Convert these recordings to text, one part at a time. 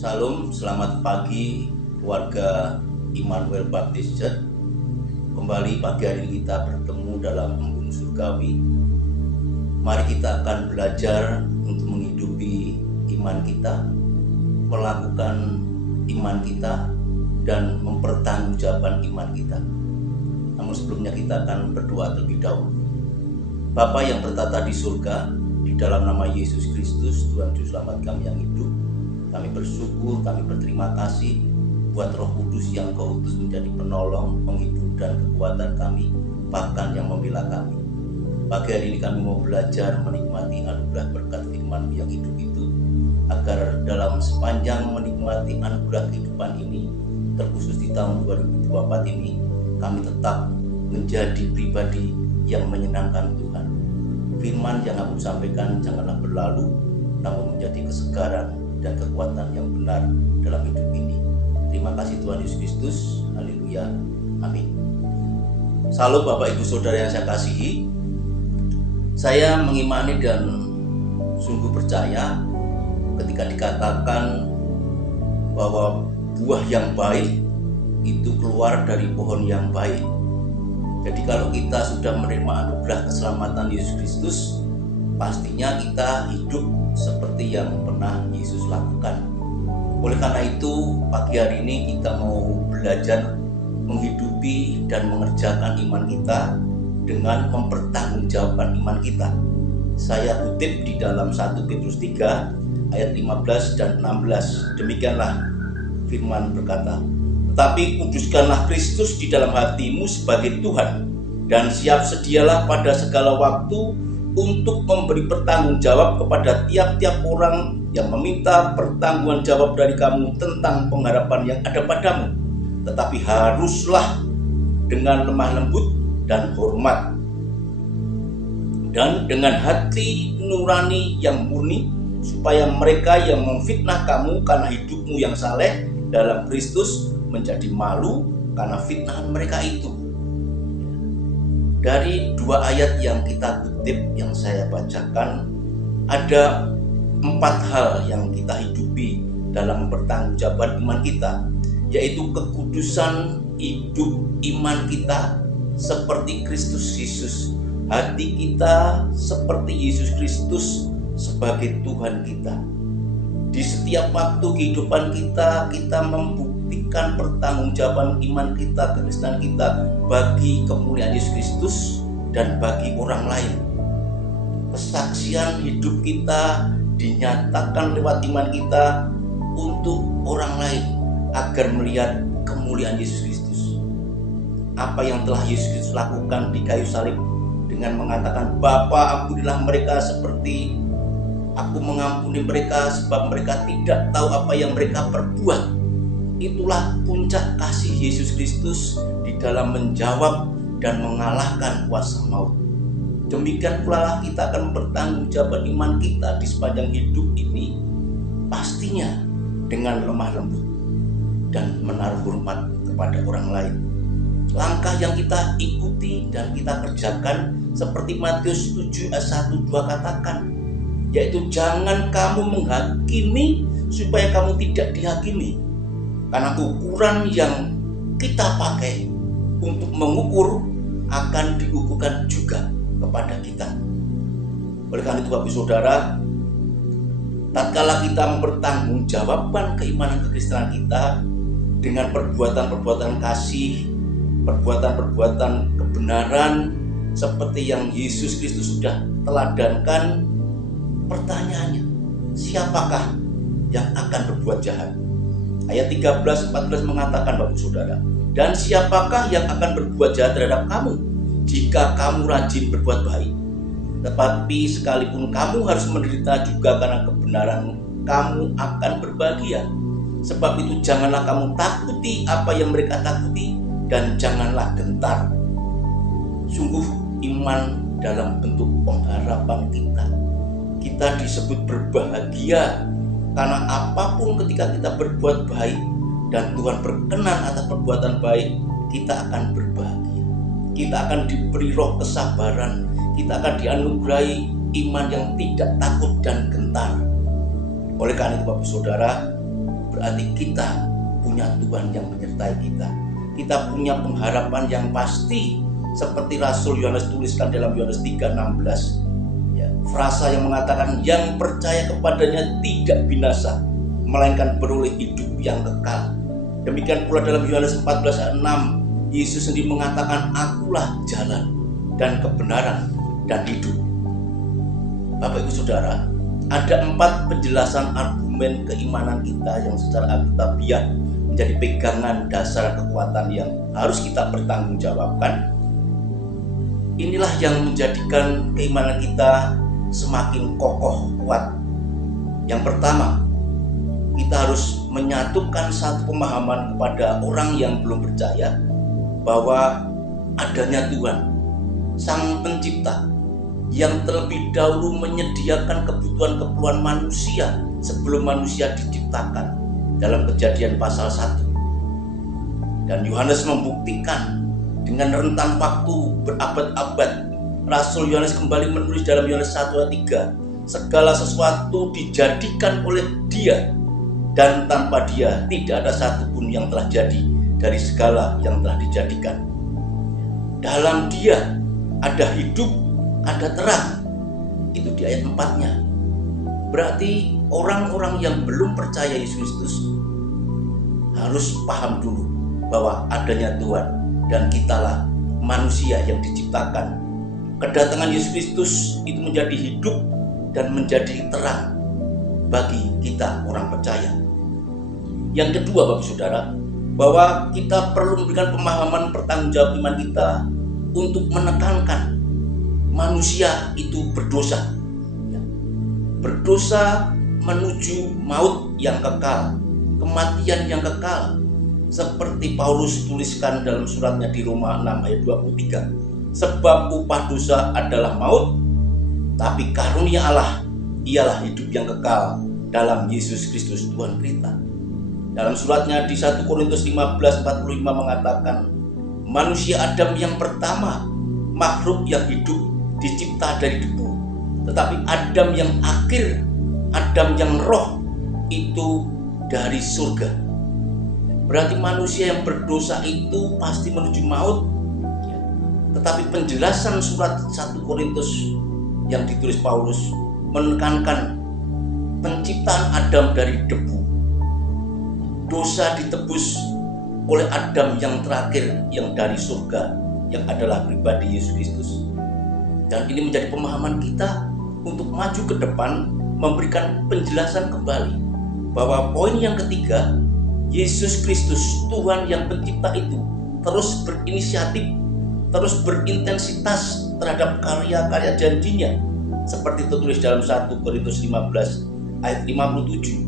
Salam, selamat pagi keluarga Immanuel Baptist Church. Kembali pagi hari ini kita bertemu dalam Embun Surgawi. Mari kita akan belajar untuk menghidupi iman kita, melakukan iman kita, dan mempertanggungjawabkan iman kita. Namun sebelumnya kita akan berdoa terlebih dahulu. Bapa yang bertata di surga, di dalam nama Yesus Kristus, Tuhan Juru Selamat kami yang hidup, kami bersyukur, kami berterima kasih buat Roh Kudus yang Kau utus menjadi penolong, penghibur dan kekuatan kami, bahkan yang membela kami. Pagi hari ini kami mau belajar menikmati anugerah berkat firman yang hidup itu, agar dalam sepanjang menikmati anugerah kehidupan ini, terkhusus di tahun 2024 ini, kami tetap menjadi pribadi yang menyenangkan Tuhan. Firman yang aku sampaikan janganlah berlalu, namun menjadi kesegaran dan kekuatan yang benar dalam hidup ini. Terima kasih Tuhan Yesus Kristus. Haleluya. Amin. Salam Bapak Ibu Saudara yang saya kasihi. Saya mengimani dan sungguh percaya ketika dikatakan bahwa buah yang baik itu keluar dari pohon yang baik. Jadi kalau kita sudah menerima anugerah keselamatan Yesus Kristus, pastinya kita hidup seperti yang pernah Yesus lakukan. Oleh karena itu, pagi hari ini kita mau belajar menghidupi dan mengerjakan iman kita dengan mempertanggungjawabkan iman kita. Saya kutip di dalam 1 Petrus 3 ayat 15 dan 16. Demikianlah firman berkata, "Tetapi kuduskanlah Kristus di dalam hatimu sebagai Tuhan, dan siap sedialah pada segala waktu untuk memberi pertanggungjawab kepada tiap-tiap orang yang meminta pertanggungjawab dari kamu tentang pengharapan yang ada padamu. Tetapi haruslah dengan lemah lembut dan hormat, dan dengan hati nurani yang murni, supaya mereka yang memfitnah kamu karena hidupmu yang saleh dalam Kristus menjadi malu karena fitnahan mereka itu." Dari dua ayat yang kita kutip, yang saya bacakan, ada 4 hal yang kita hidupi dalam pertanggungjawab iman kita, yaitu kekudusan hidup iman kita seperti Kristus Yesus, hati kita seperti Yesus Kristus sebagai Tuhan kita. Di setiap waktu kehidupan kita, kita membuktikan pertanggungjawaban iman kita, kekristenan kita bagi kemuliaan Yesus Kristus dan bagi orang lain. Kesaksian hidup kita dinyatakan lewat iman kita untuk orang lain agar melihat kemuliaan Yesus Kristus. Apa yang telah Yesus Kristus lakukan di kayu salib dengan mengatakan, "Bapa, ampunilah mereka seperti Aku mengampuni mereka, sebab mereka tidak tahu apa yang mereka perbuat." Itulah puncak kasih Yesus Kristus di dalam menjawab dan mengalahkan kuasa maut. Demikian pula kita akan bertanggungjawab iman kita di sepanjang hidup ini, pastinya dengan lemah lembut dan menaruh hormat kepada orang lain. Langkah yang kita ikuti dan kita kerjakan seperti Matius 7 ayat 1-2 katakan, yaitu jangan kamu menghakimi supaya kamu tidak dihakimi, karena ukuran yang kita pakai untuk mengukur akan diukurkan juga kepada kita. Oleh karena itu Bapak Saudara, tatkala kita mempertanggungjawabkan keimanan kekristenan kita dengan perbuatan-perbuatan kasih, perbuatan-perbuatan kebenaran seperti yang Yesus Kristus sudah teladankan, pertanyaannya, siapakah yang akan berbuat jahat? Ayat 13-14 mengatakan Bapak Saudara, "Dan siapakah yang akan berbuat jahat terhadap kamu jika kamu rajin berbuat baik? Tetapi sekalipun kamu harus menderita juga karena kebenaran, kamu akan berbahagia. Sebab itu janganlah kamu takuti apa yang mereka takuti, dan janganlah gentar." Sungguh iman dalam bentuk pengharapan kita. Kita disebut berbahagia karena apapun ketika kita berbuat baik dan Tuhan berkenan atas perbuatan baik, kita akan berbahagia. Kita akan diberi roh kesabaran, kita akan dianugerahi iman yang tidak takut dan gentar. Oleh karena itu Bapak Saudara, berarti kita punya Tuhan yang menyertai kita. Kita punya pengharapan yang pasti, seperti Rasul Yohanes tuliskan dalam Yohanes 3:16. Frasa yang mengatakan yang percaya kepadanya tidak binasa, melainkan beroleh hidup yang kekal. Demikian pula dalam Yohanes 14:6, Yesus sendiri mengatakan, akulah jalan dan kebenaran dan hidup. Bapak Ibu Saudara, ada 4 penjelasan argumen keimanan kita yang secara alkitabiah menjadi pegangan dasar kekuatan yang harus kita pertanggungjawabkan. Inilah yang menjadikan keimanan kita semakin kokoh kuat. Yang pertama, kita harus menyatukan satu pemahaman kepada orang yang belum percaya bahwa adanya Tuhan, Sang Pencipta, yang terlebih dahulu menyediakan kebutuhan-kebutuhan manusia sebelum manusia diciptakan dalam Kejadian pasal 1. Dan Yohanes membuktikan dengan rentang waktu berabad-abad. Rasul Yohanes kembali menulis dalam Yohanes 1:3, segala sesuatu dijadikan oleh Dia, dan tanpa Dia tidak ada satupun yang telah jadi dari segala yang telah dijadikan. Dalam Dia ada hidup, ada terang. Itu di ayat 4-nya. Berarti orang-orang yang belum percaya Yesus Kristus harus paham dulu bahwa adanya Tuhan, dan kitalah manusia yang diciptakan. Kedatangan Yesus Kristus itu menjadi hidup dan menjadi terang bagi kita orang percaya. Yang kedua, Bapak Saudara, bahwa kita perlu memberikan pemahaman pertanggungjawab iman kita untuk menekankan manusia itu berdosa. Berdosa menuju maut yang kekal, kematian yang kekal. Seperti Paulus tuliskan dalam suratnya di Roma 6 ayat 23. Sebab upah dosa adalah maut, tapi karunia Allah ialah hidup yang kekal dalam Yesus Kristus Tuhan kita. Dalam suratnya di 1 Korintus 15:45 mengatakan, manusia Adam yang pertama, makhluk yang hidup, dicipta dari debu. Tetapi Adam yang akhir, Adam yang roh, itu dari surga. Berarti manusia yang berdosa itu pasti menuju maut. Tetapi penjelasan surat 1 Korintus yang ditulis Paulus menekankan penciptaan Adam dari debu. Dosa ditebus oleh Adam yang terakhir, yang dari surga, yang adalah pribadi Yesus Kristus. Dan ini menjadi pemahaman kita untuk maju ke depan, memberikan penjelasan kembali bahwa poin yang ketiga, Yesus Kristus, Tuhan yang pencipta itu, terus berinisiatif, terus berintensitas terhadap karya-karya janjinya, seperti tertulis dalam 1 Korintus 15 ayat 57.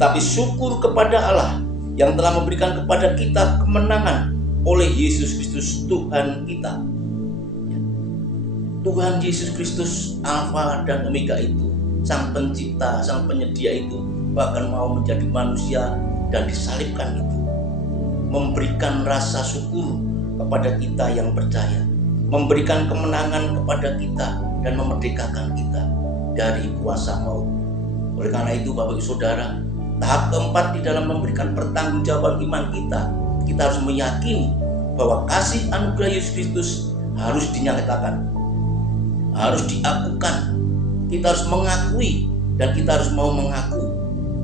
Tapi syukur kepada Allah yang telah memberikan kepada kita kemenangan oleh Yesus Kristus Tuhan kita. Tuhan Yesus Kristus, Alfa dan Omega itu, Sang Pencipta, Sang Penyedia itu, bahkan mau menjadi manusia dan disalibkan itu, memberikan rasa syukur kepada kita yang percaya, memberikan kemenangan kepada kita dan memerdekakan kita dari kuasa maut. Oleh karena itu, Bapak Ibu Saudara, tahap keempat di dalam memberikan pertanggungjawaban iman kita harus meyakini bahwa kasih anugerah Yesus Kristus harus dinyatakan, harus diakukan. Kita harus mengakui dan kita harus mau mengaku.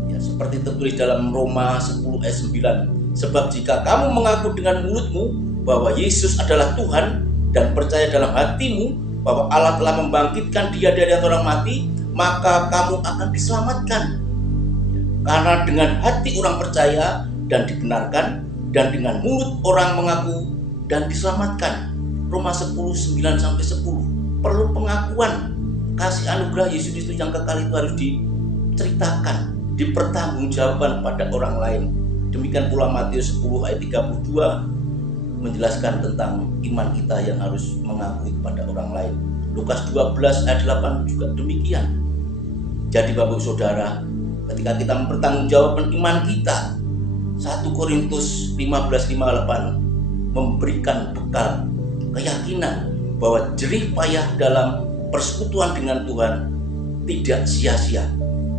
Ya, seperti tertulis dalam Roma 10 ayat 9. Sebab jika kamu mengaku dengan mulutmu bahwa Yesus adalah Tuhan dan percaya dalam hatimu bahwa Allah telah membangkitkan Dia dari antara orang mati, maka kamu akan diselamatkan. Karena dengan hati orang percaya dan dibenarkan, dan dengan mulut orang mengaku dan diselamatkan. Roma 10:9-10. Perlu pengakuan kasih anugerah Yesus Kristus yang kekal itu harus diceritakan, dipertanggungjawabkan pada orang lain. Demikian pula Matius 10 ayat 32 menjelaskan tentang iman kita yang harus mengakui kepada orang lain. Lukas 12 ayat 8 juga demikian. Jadi Bapak Saudara, ketika kita mempertanggungjawabkan iman kita, 1 Korintus 15:58 memberikan bekal keyakinan bahwa jerih payah dalam persekutuan dengan Tuhan tidak sia-sia.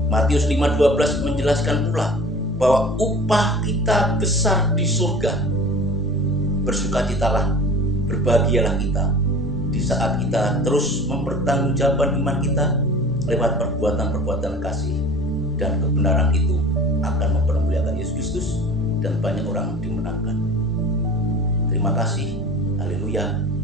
Matius 5:12 menjelaskan pula bahwa upah kita besar di surga. Bersukacitalah, berbahagialah kita di saat kita terus mempertanggungjawabkan iman kita lewat perbuatan-perbuatan kasih, dan kebenaran itu akan mempermuliakan Yesus Kristus dan banyak orang dimenangkan. Terima kasih. Haleluya.